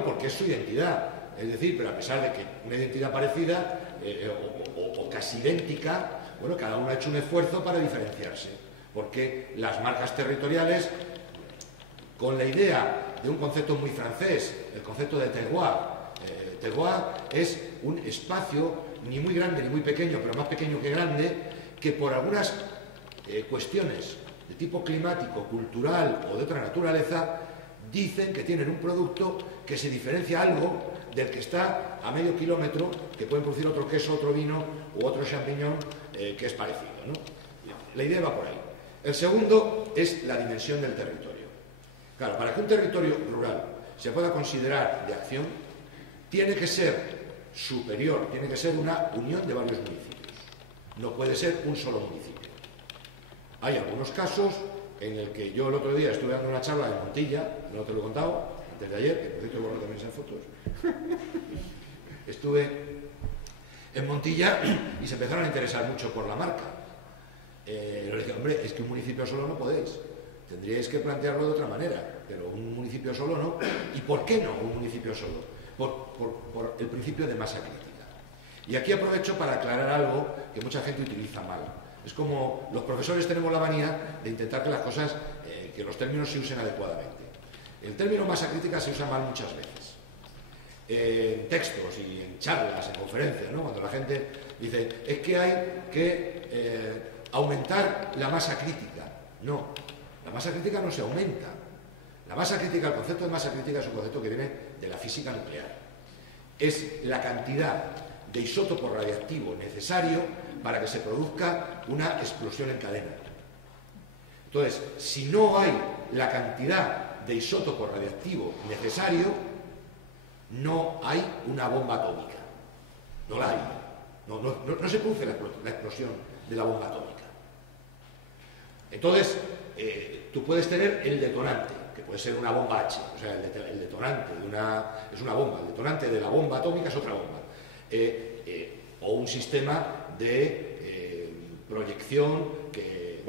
porque es su identidad. Es decir, pero a pesar de que una identidad parecida o casi idéntica, bueno, cada uno ha hecho un esfuerzo para diferenciarse, porque las marcas territoriales, con la idea de un concepto muy francés, el concepto de terroir. Terroir es un espacio ni muy grande ni muy pequeño, pero más pequeño que grande, que por algunas cuestiones de tipo climático, cultural o de otra naturaleza, dicen que tienen un producto que se diferencia algo del que está a medio kilómetro, que pueden producir otro queso, otro vino u otro champiñón que es parecido, ¿no? La idea va por ahí. El segundo es la dimensión del territorio. Claro, para que un territorio rural se pueda considerar de acción, tiene que ser superior, tiene que ser una unión de varios municipios. No puede ser un solo municipio. Hay algunos casos en el que yo el otro día estuve dando una charla en Montilla, no te lo he contado, antes de ayer, que por cierto bueno también esas fotos. Estuve en Montilla y se empezaron a interesar mucho por la marca. Yo les dije, hombre, es que un municipio solo no podéis. Tendríais que plantearlo de otra manera, pero un municipio solo no. ¿Y por qué no un municipio solo? Por el principio de masa crítica. Y aquí aprovecho para aclarar algo que mucha gente utiliza mal. Es como los profesores tenemos la manía de intentar que las cosas, que los términos se usen adecuadamente. El término masa crítica se usa mal muchas veces. En textos y en charlas, en conferencias, ¿no? Cuando la gente dice, es que hay que aumentar la masa crítica. No, la masa crítica no se aumenta. La masa crítica, el concepto de masa crítica es un concepto que viene de la física nuclear. Es la cantidad de isótopo radiactivo necesario para que se produzca una explosión en cadena. Entonces, si no hay la cantidad de isótopo radiactivo necesario, no hay una bomba atómica. No la hay. No se produce la explosión de la bomba atómica. Entonces, tú puedes tener el detonante, que puede ser una bomba H, o sea, el detonante es una bomba, el detonante de la bomba atómica es otra bomba, o un sistema de proyección de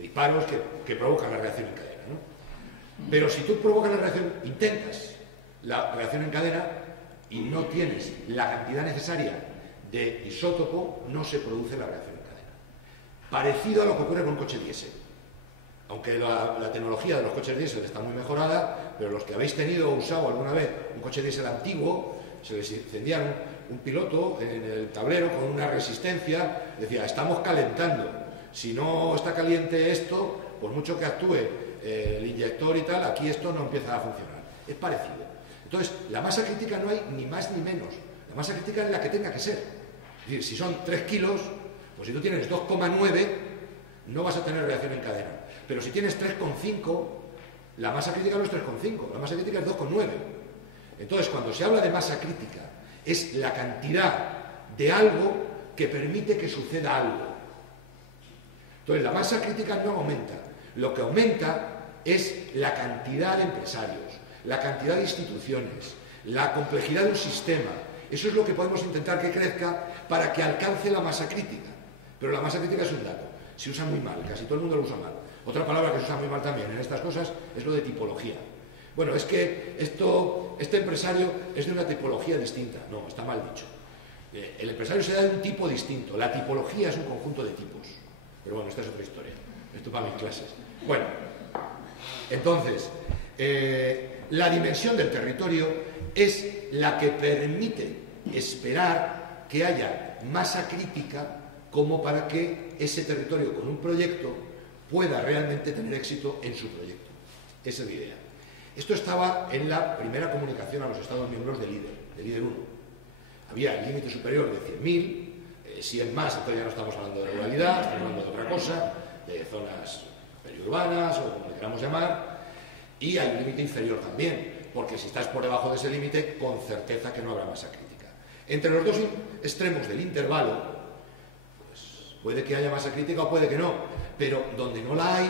disparos que provocan la reacción en cadena, ¿no? Pero si tú provocas la reacción, intentas la reacción en cadena y no tienes la cantidad necesaria de isótopo, no se produce la reacción en cadena. Parecido a lo que ocurre con un coche diésel. Aunque la tecnología de los coches diésel está muy mejorada, pero los que habéis tenido o usado alguna vez un coche diésel antiguo, se les encendía un piloto en el tablero con una resistencia, decía, estamos calentando, si no está caliente esto, por mucho que actúe el inyector y tal, aquí esto no empieza a funcionar. Es parecido. Entonces, la masa crítica no hay ni más ni menos, la masa crítica es la que tenga que ser. Es decir, si son 3 kilos, pues si tú tienes 2,9, no vas a tener reacción en cadena. Pero si tienes 3,5, la masa crítica no es 3,5, la masa crítica es 2,9. Entonces, cuando se habla de masa crítica, es la cantidad de algo que permite que suceda algo. Entonces, la masa crítica no aumenta. Lo que aumenta es la cantidad de empresarios, la cantidad de instituciones, la complejidad de un sistema. Eso es lo que podemos intentar que crezca para que alcance la masa crítica. Pero la masa crítica es un dato. Se usa muy mal, casi todo el mundo lo usa mal. Otra palabra que se usa muy mal también en estas cosas es lo de tipología. Bueno, es que este empresario es de una tipología distinta. No, está mal dicho. El empresario se da de un tipo distinto. La tipología es un conjunto de tipos. Pero bueno, esta es otra historia. Esto para mis clases. Bueno, entonces, la dimensión del territorio es la que permite esperar que haya masa crítica como para que ese territorio con un proyecto pueda realmente tener éxito en su proyecto. Esa es la idea. Esto estaba en la primera comunicación a los Estados miembros de líder 1. Había el límite superior de 100.000, si es más, entonces ya no estamos hablando de ruralidad, estamos hablando de otra cosa, de zonas periurbanas o como le queramos llamar, y hay un límite inferior también, porque si estás por debajo de ese límite, con certeza que no habrá masa crítica. Entre los dos extremos del intervalo, pues puede que haya masa crítica o puede que no, pero donde no la hay,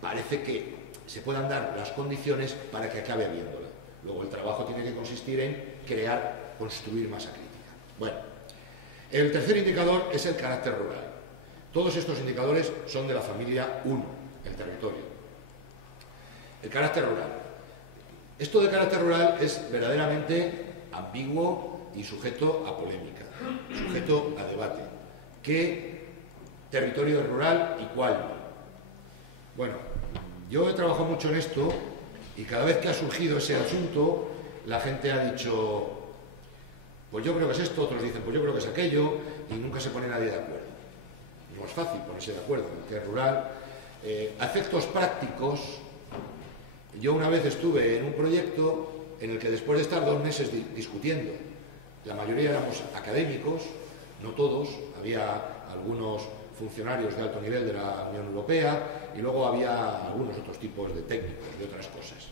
parece que se puedan dar las condiciones para que acabe habiéndola. Luego el trabajo tiene que consistir en construir masa crítica. Bueno, el tercer indicador es el carácter rural. Todos estos indicadores son de la familia 1, el territorio. El carácter rural. Esto de carácter rural es verdaderamente ambiguo y sujeto a polémica, sujeto a debate. ¿Qué territorio es rural y cuál no? Bueno, yo he trabajado mucho en esto y cada vez que ha surgido ese asunto, la gente ha dicho, pues yo creo que es esto, otros dicen, pues yo creo que es aquello, y nunca se pone nadie de acuerdo. No es fácil ponerse de acuerdo en que es rural. A efectos prácticos, yo una vez estuve en un proyecto en el que después de estar 2 meses discutiendo, la mayoría éramos académicos, no todos, había algunos funcionarios de alto nivel de la Unión Europea y luego había algunos otros tipos de técnicos, de otras cosas.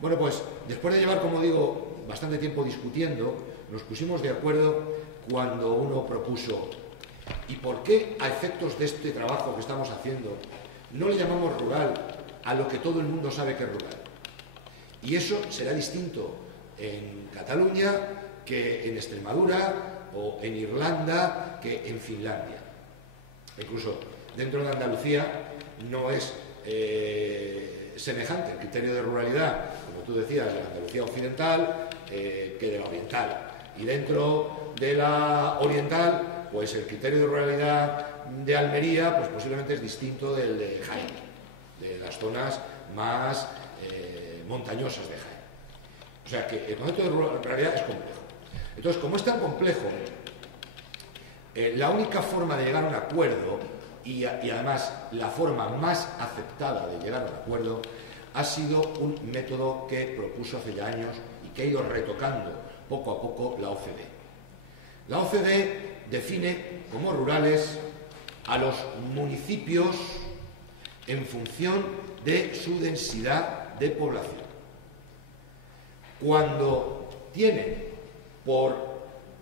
Bueno, pues después de llevar, como digo, bastante tiempo discutiendo, nos pusimos de acuerdo cuando uno propuso ¿y por qué a efectos de este trabajo que estamos haciendo no le llamamos rural a lo que todo el mundo sabe que es rural? Y eso será distinto en Cataluña que en Extremadura o en Irlanda que en Finlandia. Incluso dentro de Andalucía no es semejante el criterio de ruralidad, como tú decías, de la Andalucía occidental que de la oriental. Y dentro de la oriental, pues el criterio de ruralidad de Almería, pues posiblemente es distinto del de Jaén, de las zonas más montañosas de Jaén. O sea que el concepto de ruralidad es complejo. Entonces, como es tan complejo, la única forma de llegar a un acuerdo y además la forma más aceptada de llegar a un acuerdo ha sido un método que propuso hace ya años y que ha ido retocando poco a poco la OCDE. La OCDE define como rurales a los municipios en función de su densidad de población. Cuando tienen por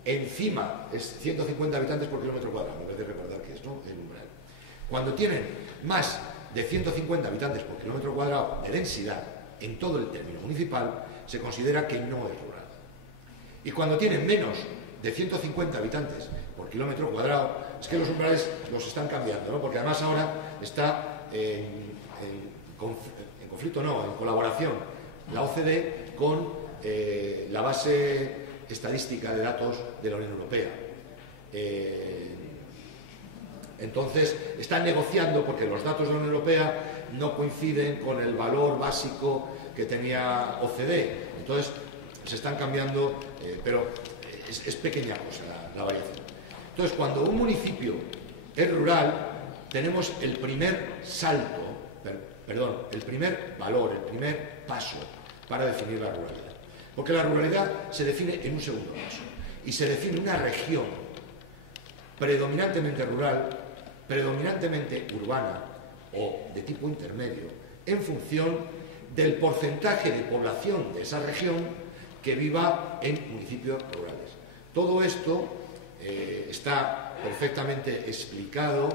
encima, es 150 habitantes por kilómetro cuadrado, me parece recordar que es, ¿no?, el umbral. Cuando tienen más de 150 habitantes por kilómetro cuadrado de densidad en todo el término municipal, se considera que no es rural. Y cuando tienen menos de 150 habitantes por kilómetro cuadrado, es que los umbrales los están cambiando, ¿no?, porque además ahora está en conflicto, no, en colaboración la OCDE con la base estadística de datos de la Unión Europea. Entonces, están negociando porque los datos de la Unión Europea no coinciden con el valor básico que tenía OCDE. Entonces, se están cambiando, pero es pequeña cosa la variación. Entonces, cuando un municipio es rural, tenemos el primer salto, el primer valor, el primer paso para definir la ruralidad. Porque la ruralidad se define en un segundo paso y se define una región predominantemente rural, predominantemente urbana o de tipo intermedio, en función del porcentaje de población de esa región que viva en municipios rurales. Todo esto está perfectamente explicado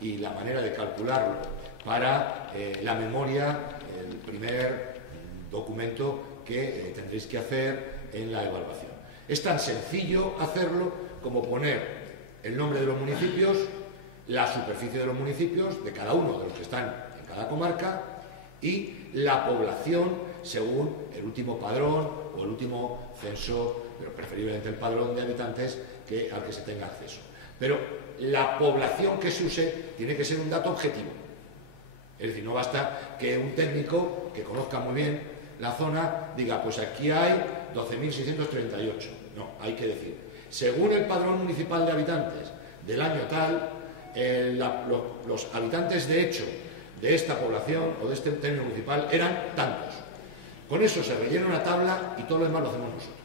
y la manera de calcularlo para la memoria, el primer documento que tendréis que hacer en la evaluación. Es tan sencillo hacerlo como poner el nombre de los municipios, la superficie de los municipios, de cada uno de los que están en cada comarca, y la población según el último padrón o el último censo, pero preferiblemente el padrón de habitantes al que se tenga acceso. Pero la población que se use tiene que ser un dato objetivo. Es decir, no basta que un técnico que conozca muy bien la zona diga, pues aquí hay 12.638. No, hay que decir, según el padrón municipal de habitantes del año tal, los habitantes de hecho de esta población o de este término municipal eran tantos. Con eso se rellena una tabla y todo lo demás lo hacemos nosotros.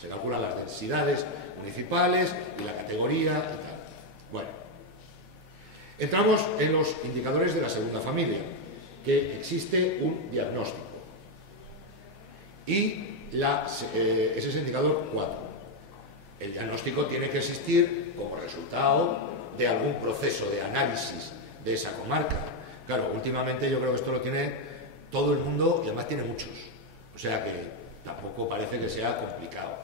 Se calculan las densidades municipales y la categoría y tal. Bueno, entramos en los indicadores de la segunda familia, que existe un diagnóstico. Y ese es el indicador 4. El diagnóstico tiene que existir como resultado de algún proceso de análisis de esa comarca. Claro, últimamente yo creo que esto lo tiene todo el mundo y además tiene muchos. O sea que tampoco parece que sea complicado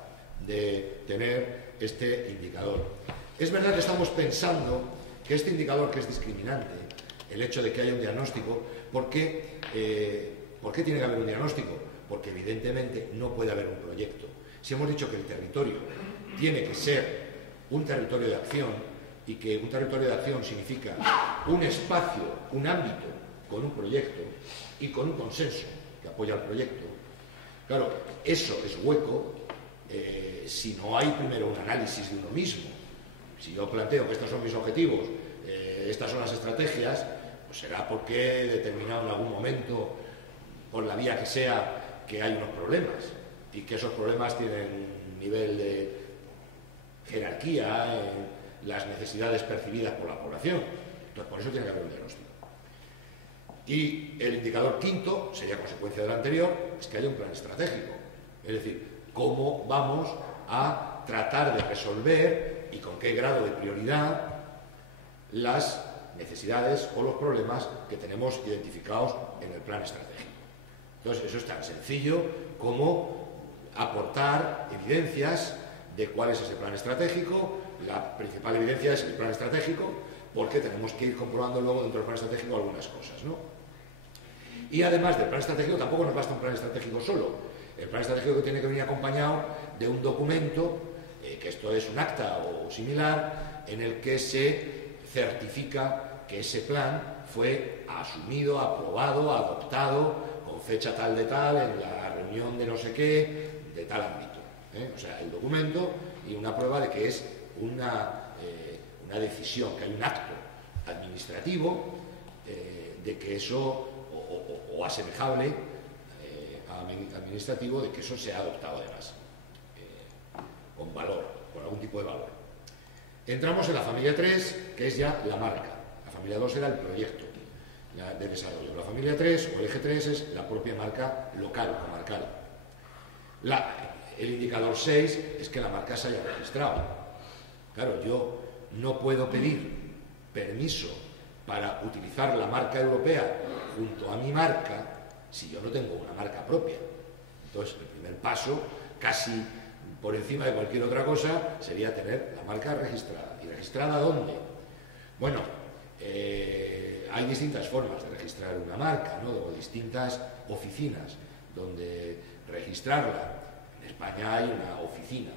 de tener este indicador. Es verdad que estamos pensando que este indicador, que es discriminante, el hecho de que haya un diagnóstico, ¿por qué tiene que haber un diagnóstico? porque evidentemente no puede haber un proyecto. Si hemos dicho que el territorio tiene que ser un territorio de acción y que un territorio de acción significa un espacio, un ámbito con un proyecto y con un consenso que apoya al proyecto, claro, eso es hueco si no hay primero un análisis de uno mismo. Si yo planteo que estos son mis objetivos, estas son las estrategias, pues será porque he determinado en algún momento, por la vía que sea, que hay unos problemas y que esos problemas tienen un nivel de jerarquía en las necesidades percibidas por la población. Entonces, por eso tiene que haber un diagnóstico. Y el indicador quinto, sería consecuencia del anterior, es que haya un plan estratégico. Es decir, cómo vamos a tratar de resolver y con qué grado de prioridad las necesidades o los problemas que tenemos identificados en el plan estratégico. Entonces, eso es tan sencillo como aportar evidencias de cuál es ese plan estratégico. La principal evidencia es el plan estratégico, porque tenemos que ir comprobando luego dentro del plan estratégico algunas cosas, ¿no? Y además del plan estratégico tampoco nos basta un plan estratégico solo. El plan estratégico tiene que venir acompañado de un documento, que esto es un acta o similar, en el que se certifica que ese plan fue asumido, aprobado, adoptado, con fecha tal de tal, en la reunión de no sé qué, de tal ámbito. O sea, el documento y una prueba de que es una decisión, que hay un acto administrativo de que eso, o asemejable administrativo, de que eso se ha adoptado además, con valor, con algún tipo de valor. Entramos en la familia 3, que es ya la marca. La familia 2 era el proyecto de desarrollo. La familia 3 o el eje 3 es la propia marca local, comarcal. El indicador 6 es que la marca se haya registrado. Claro, yo no puedo pedir permiso para utilizar la marca europea junto a mi marca si yo no tengo una marca propia. Entonces, el primer paso, casi por encima de cualquier otra cosa, sería tener la marca registrada. ¿Y registrada dónde? Bueno, hay distintas formas de registrar una marca, ¿no? O distintas oficinas donde registrarla. En España hay una oficina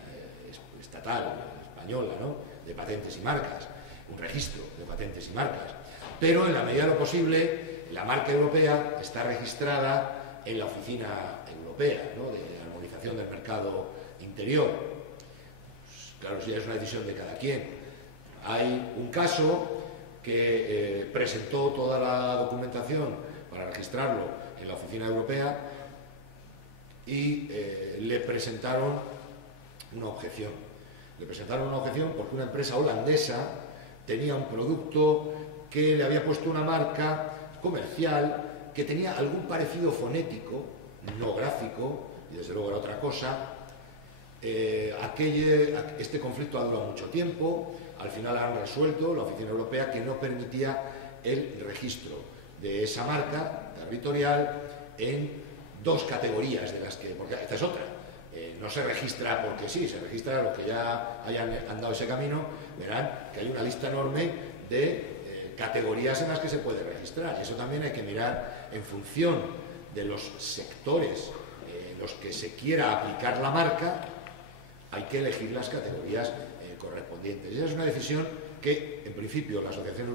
estatal, española, ¿no? De patentes y marcas, un registro de patentes y marcas. Pero en la medida de lo posible, la marca europea está registrada en la oficina europea, ¿no? De armonización del mercado interior. Pues, claro, eso ya es una decisión de cada quien. Hay un caso que presentó toda la documentación para registrarlo en la oficina europea y le presentaron una objeción. Le presentaron una objeción porque una empresa holandesa tenía un producto que le había puesto una marca comercial que tenía algún parecido fonético, no gráfico, y desde luego era otra cosa. Este conflicto ha durado mucho tiempo. Al final han resuelto la oficina europea que no permitía el registro de esa marca territorial en dos categorías de las que, porque esta es otra, no se registra porque sí, se registra los que ya hayan andado ese camino. Verán que hay una lista enorme de categorías en las que se puede registrar, y eso también hay que mirar en función de los sectores en los que se quiera aplicar la marca. Hay que elegir las categorías correspondientes, y esa es una decisión que en principio la asociación